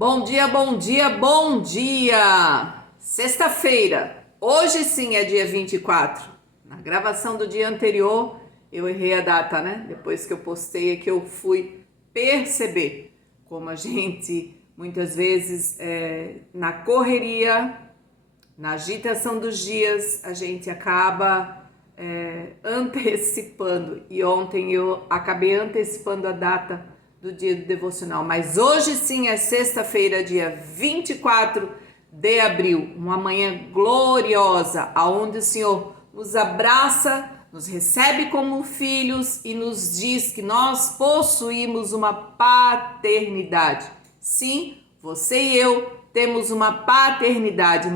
Bom dia, bom dia, bom dia! Sexta-feira, hoje sim é dia 24. Na gravação do dia anterior, eu errei a data, né? Depois que eu postei é que eu fui perceber como a gente, muitas vezes, na correria, na agitação dos dias, a gente acaba antecipando. E ontem eu acabei antecipando a data do dia do devocional. Mas hoje sim é sexta-feira, dia 24 de abril. Uma manhã gloriosa, aonde o Senhor nos abraça, nos recebe como filhos e nos diz que nós possuímos uma paternidade. Sim, você e eu temos uma paternidade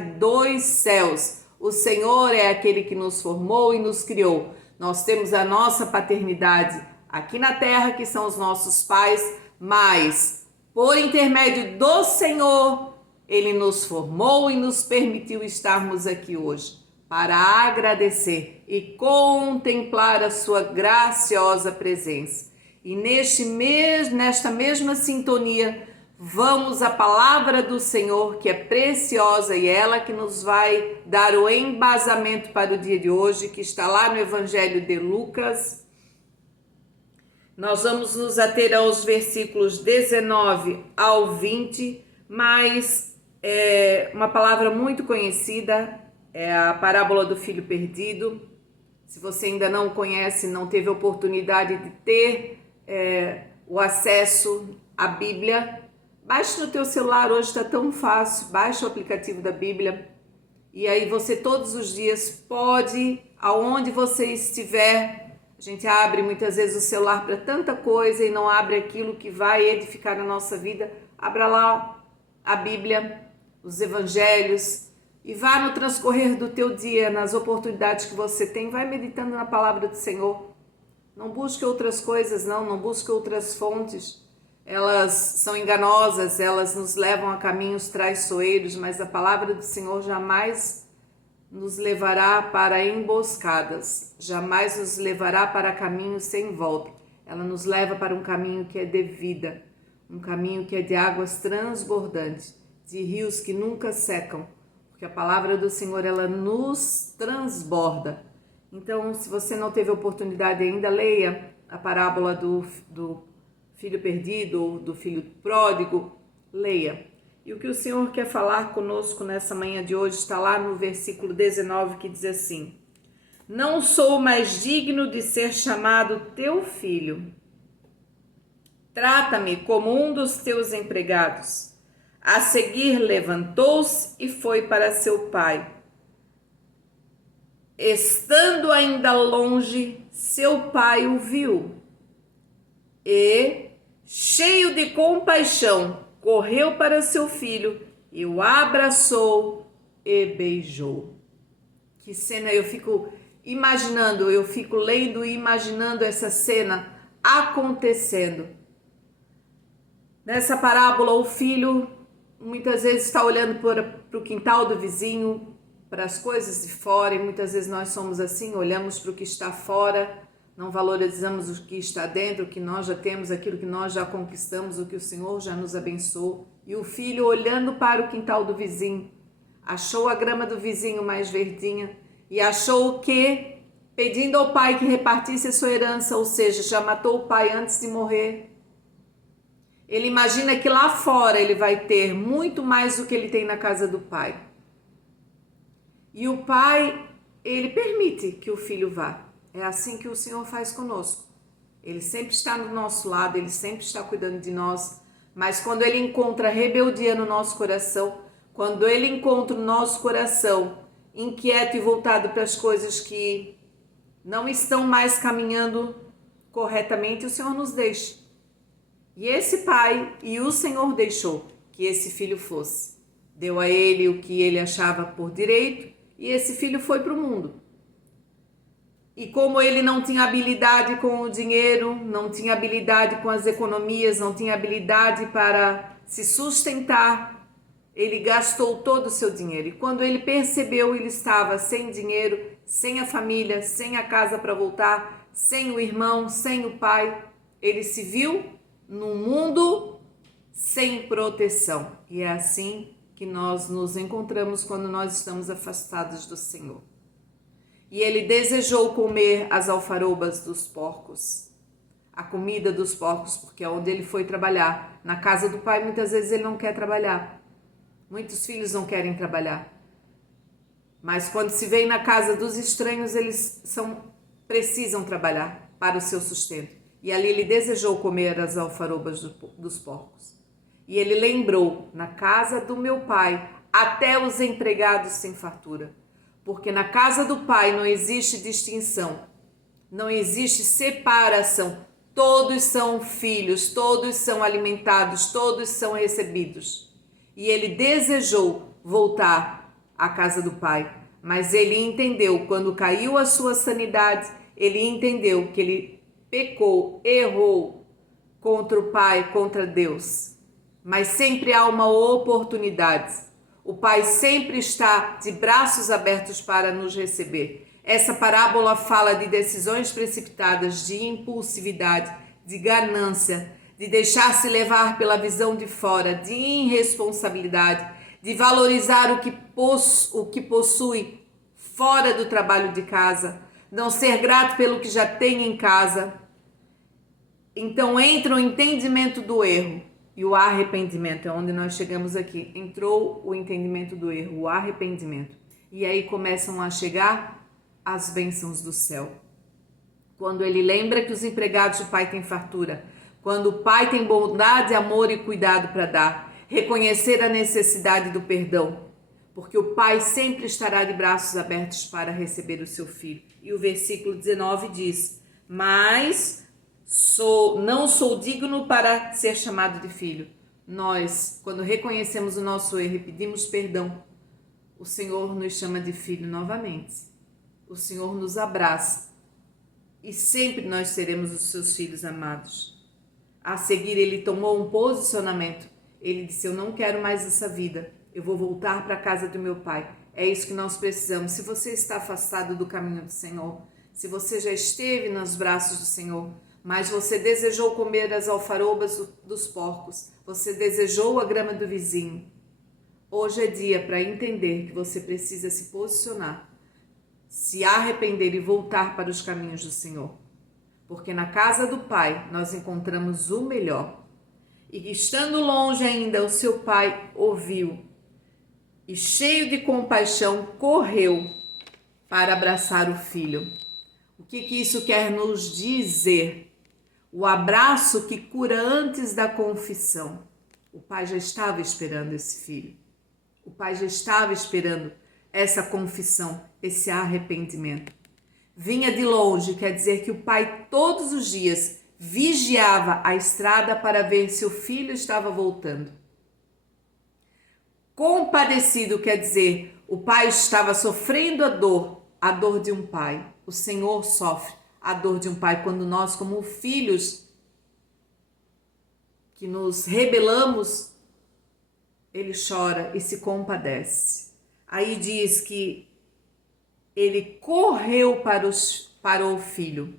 dos céus. O Senhor é aquele que nos formou e nos criou. Nós temos a nossa paternidade aqui na terra, que são os nossos pais, mas por intermédio do Senhor, Ele nos formou e nos permitiu estarmos aqui hoje para agradecer e contemplar a sua graciosa presença. E nesta mesma sintonia, vamos à palavra do Senhor, que é preciosa e ela que nos vai dar o embasamento para o dia de hoje, que está lá no Evangelho de Lucas. Nós vamos nos ater aos versículos 19 ao 20, mas é uma palavra muito conhecida, é a parábola do filho perdido. Se você ainda não conhece, não teve a oportunidade de ter o acesso à Bíblia, baixe no teu celular, hoje está tão fácil, baixe o aplicativo da Bíblia e aí você todos os dias pode, aonde você estiver. A gente abre muitas vezes o celular para tanta coisa e não abre aquilo que vai edificar a nossa vida. Abra lá a Bíblia, os Evangelhos e vá no transcorrer do teu dia, nas oportunidades que você tem, vai meditando na palavra do Senhor. Não busque outras coisas, não busque outras fontes. Elas são enganosas, elas nos levam a caminhos traiçoeiros, mas a palavra do Senhor jamais nos levará para emboscadas, jamais nos levará para caminhos sem volta. Ela nos leva para um caminho que é de vida, um caminho que é de águas transbordantes, de rios que nunca secam, porque a palavra do Senhor, ela nos transborda. Então, se você não teve oportunidade ainda, leia a parábola do filho perdido ou do filho pródigo, leia. E o que o Senhor quer falar conosco nessa manhã de hoje está lá no versículo 19, que diz assim: não sou mais digno de ser chamado teu filho. Trata-me como um dos teus empregados. A seguir levantou-se e foi para seu pai. Estando ainda longe, seu pai o viu e, cheio de compaixão, correu para seu filho e o abraçou e beijou. Que cena, eu fico imaginando, eu fico lendo e imaginando essa cena acontecendo. Nessa parábola, o filho muitas vezes está olhando para o quintal do vizinho, para as coisas de fora, e muitas vezes nós somos assim, olhamos para o que está fora, não valorizamos o que está dentro, o que nós já temos, aquilo que nós já conquistamos, o que o Senhor já nos abençoou. E o filho, olhando para o quintal do vizinho, achou a grama do vizinho mais verdinha e achou que, pedindo ao pai que repartisse a sua herança, ou seja, já matou o pai antes de morrer. Ele imagina que lá fora ele vai ter muito mais do que ele tem na casa do pai. E o pai, ele permite que o filho vá. É assim que o Senhor faz conosco. Ele sempre está do nosso lado, Ele sempre está cuidando de nós. Mas quando Ele encontra rebeldia no nosso coração, quando Ele encontra o nosso coração inquieto e voltado para as coisas que não estão mais caminhando corretamente, o Senhor nos deixa. E esse pai e o Senhor deixou que esse filho fosse. Deu a ele o que ele achava por direito e esse filho foi para o mundo. E como ele não tinha habilidade com o dinheiro, não tinha habilidade com as economias, não tinha habilidade para se sustentar, ele gastou todo o seu dinheiro. E quando ele percebeu, ele estava sem dinheiro, sem a família, sem a casa para voltar, sem o irmão, sem o pai. Ele se viu num mundo sem proteção. E é assim que nós nos encontramos quando nós estamos afastados do Senhor. E ele desejou comer as alfarrobas dos porcos, a comida dos porcos, porque é onde ele foi trabalhar. Na casa do pai, muitas vezes ele não quer trabalhar. Muitos filhos não querem trabalhar. Mas quando se vem na casa dos estranhos, eles precisam trabalhar para o seu sustento. E ali ele desejou comer as alfarrobas dos porcos. E ele lembrou, na casa do meu pai, até os empregados têm fartura. Porque na casa do pai não existe distinção, não existe separação. Todos são filhos, todos são alimentados, todos são recebidos. E ele desejou voltar à casa do pai, mas ele entendeu, quando caiu a sua sanidade, ele entendeu que ele pecou, errou contra o pai, contra Deus. Mas sempre há uma oportunidade. O pai sempre está de braços abertos para nos receber. Essa parábola fala de decisões precipitadas, de impulsividade, de ganância, de deixar-se levar pela visão de fora, de irresponsabilidade, de valorizar o que possui fora do trabalho de casa, não ser grato pelo que já tem em casa. Então entra o entendimento do erro e o arrependimento, é onde nós chegamos aqui. Entrou o entendimento do erro, o arrependimento. E aí começam a chegar as bênçãos do céu. Quando ele lembra que os empregados do pai têm fartura, quando o pai tem bondade, amor e cuidado para dar, reconhecer a necessidade do perdão, porque o pai sempre estará de braços abertos para receber o seu filho. E o versículo 19 diz: mas não sou digno para ser chamado de filho. Nós, quando reconhecemos o nosso erro e pedimos perdão, o Senhor nos chama de filho novamente. O Senhor nos abraça e sempre nós seremos os seus filhos amados. A seguir, ele tomou um posicionamento. Ele disse: eu não quero mais essa vida, eu vou voltar para a casa do meu pai. É isso que nós precisamos. Se você está afastado do caminho do Senhor, se você já esteve nos braços do Senhor, mas você desejou comer as alfarrobas dos porcos, você desejou a grama do vizinho, hoje é dia para entender que você precisa se posicionar, se arrepender e voltar para os caminhos do Senhor. Porque na casa do Pai nós encontramos o melhor. E estando longe ainda, o seu pai ouviu e, cheio de compaixão, correu para abraçar o filho. O que isso quer nos dizer? O abraço que cura antes da confissão. O pai já estava esperando esse filho. O pai já estava esperando essa confissão, esse arrependimento. Vinha de longe, quer dizer que o pai todos os dias vigiava a estrada para ver se o filho estava voltando. Compadecido quer dizer o pai estava sofrendo a dor de um pai. O Senhor sofre a dor de um pai quando nós, como filhos que nos rebelamos, ele chora e se compadece. Aí diz que ele correu para o filho.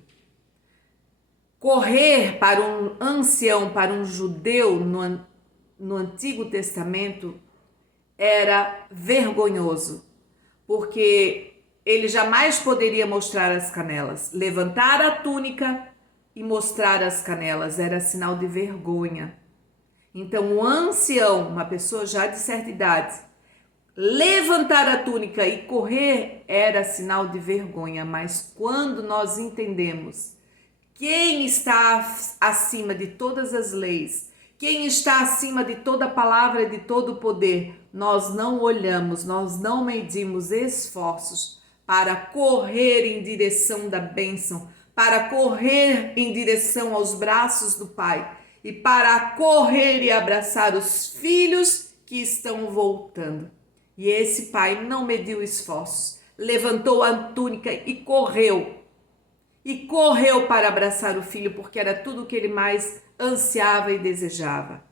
Correr para um ancião, para um judeu no Antigo Testamento era vergonhoso, porque ele jamais poderia mostrar as canelas. Levantar a túnica e mostrar as canelas era sinal de vergonha. Então, o ancião, uma pessoa já de certa idade, levantar a túnica e correr era sinal de vergonha. Mas quando nós entendemos quem está acima de todas as leis, quem está acima de toda palavra e de todo poder, nós não olhamos, nós não medimos esforços para correr em direção da bênção, para correr em direção aos braços do Pai e para correr e abraçar os filhos que estão voltando. E esse pai não mediu esforços, levantou a túnica e correu para abraçar o filho, porque era tudo o que ele mais ansiava e desejava.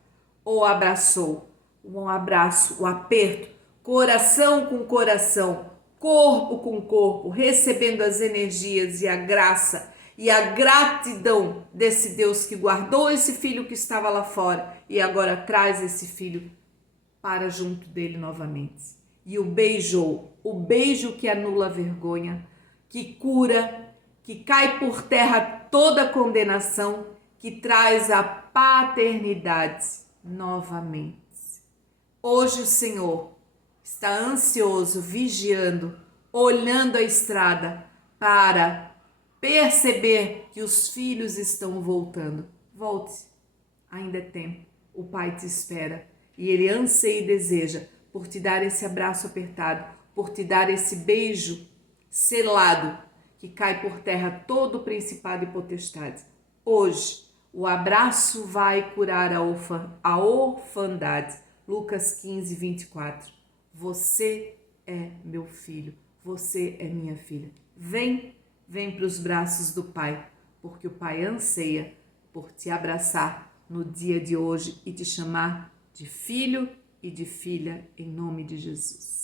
O abraçou, um abraço, o aperto, coração com coração, corpo com corpo, recebendo as energias e a graça e a gratidão desse Deus que guardou esse filho que estava lá fora e agora traz esse filho para junto dele novamente. E o beijou, o beijo que anula a vergonha, que cura, que cai por terra toda condenação, que traz a paternidade novamente. Hoje o Senhor está ansioso, vigiando, olhando a estrada para perceber que os filhos estão voltando. Volte, ainda é tempo, o Pai te espera e Ele anseia e deseja por te dar esse abraço apertado, por te dar esse beijo selado que cai por terra todo o principado e potestade. Hoje, o abraço vai curar a orfandade. Lucas 15, 24. Você é meu filho, você é minha filha. Vem para os braços do Pai, porque o Pai anseia por te abraçar no dia de hoje e te chamar de filho e de filha em nome de Jesus.